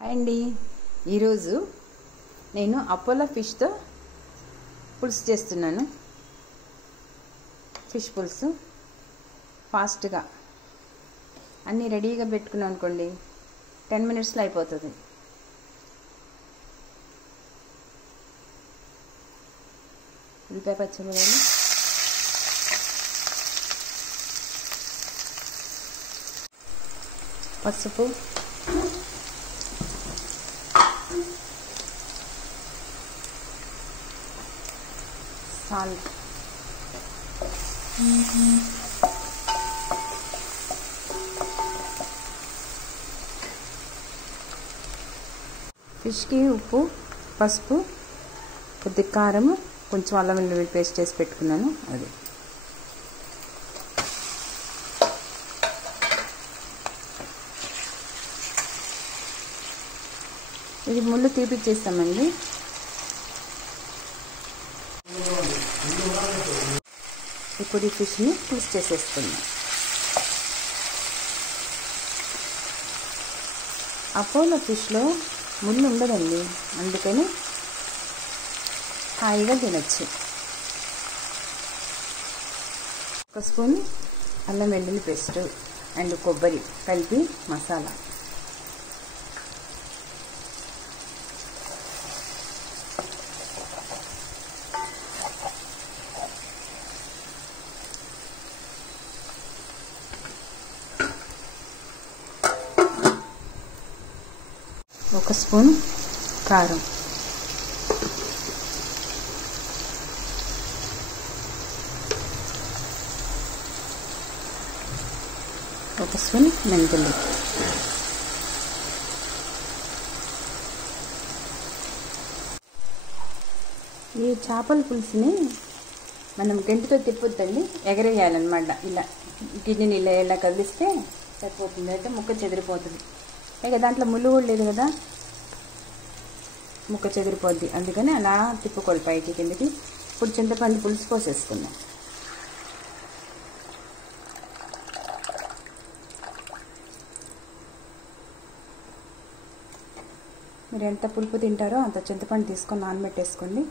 Hi అండి. ఈరోజు నేను అపోలో ఫిష్తో పులుసు చేస్తున్నాను. ఫిష్ పులుసు ఫాస్ట్గా అన్నీ రెడీగా పెట్టుకున్నాం అనుకోండి, 10 మినిట్స్లో అయిపోతుంది. ఉల్లిపాయ పచ్చిమిరపకాయలు, పసుపు, సాల్ట్, ఫిష్కి ఉప్పు, పసుపు, కొద్ది కారము, కొంచెం అల్లం వెల్లుల్లి పేస్ట్ చేసి పెట్టుకున్నాను. అది ఇది ముళ్ళు తీపిచ్చేస్తామండి. ఇప్పుడు ఈ ఫిష్ని పులుసు చేసేస్తున్నాం. అపోలో ఫిష్లో ముళ్ళు ఉండదండి, అందుకని హాయిగా తినచ్చు. 1 స్పూన్ అల్లం వెల్లుల్లి పేస్ట్ అండ్ కొబ్బరి కలిపి మసాలా, ఒక స్పూన్ కారం, ఒక స్పూన్ మెంతులు, ఈ చేపల పులుసుని మనం గంటితో తిప్పొద్దండి, ఎగరేయాలన్నమాట. ఇలా గిన్నెని ఇలా కదిలిస్తే సరిపోతుంది, అయితే ముక్క చెదిరిపోతుంది. ఇక దాంట్లో ముళ్ళు కూడా లేదు కదా, ముక్క చెదిరిపోద్ది. అందుకని అలా తిప్పుకోవాలి పైకి కిందకి. ఇప్పుడు చింతపండు పులుసు పోసేసుకుందాం. మీరు ఎంత పులుపు తింటారో అంత చింతపండు తీసుకొని నానబెట్టేసుకోండి.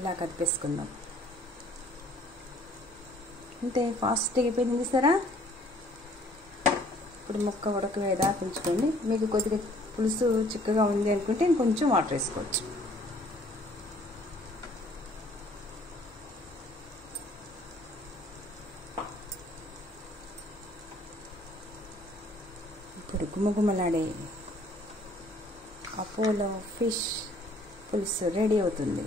ఇలా కదిపేసుకుందాం. అంతే, ఫాస్ట్గా అయిపోయింది సరా. ఇప్పుడు ముక్క ఉడకవేదా పులుచుకోండి. మీకు కొద్దిగా పులుసు చిక్కగా ఉంది అనుకుంటే ఇంకొంచెం వాటర్ వేసుకోవచ్చు. ఇప్పుడు గుమగుమలాడే అపోలో ఫిష్ పులుసు రెడీ అవుతుంది.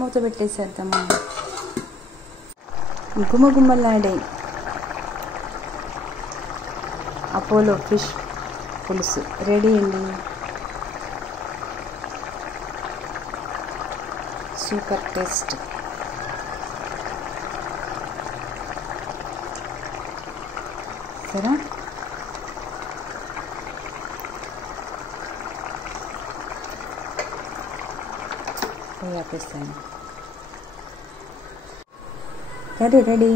మూత పెట్టేసేద్దాము. గుమగుమలాడే అపోలో ఫిష్ పులుసు రెడీ అండి. Super taste. సరే, ఆపేస్తాను. Curry ready.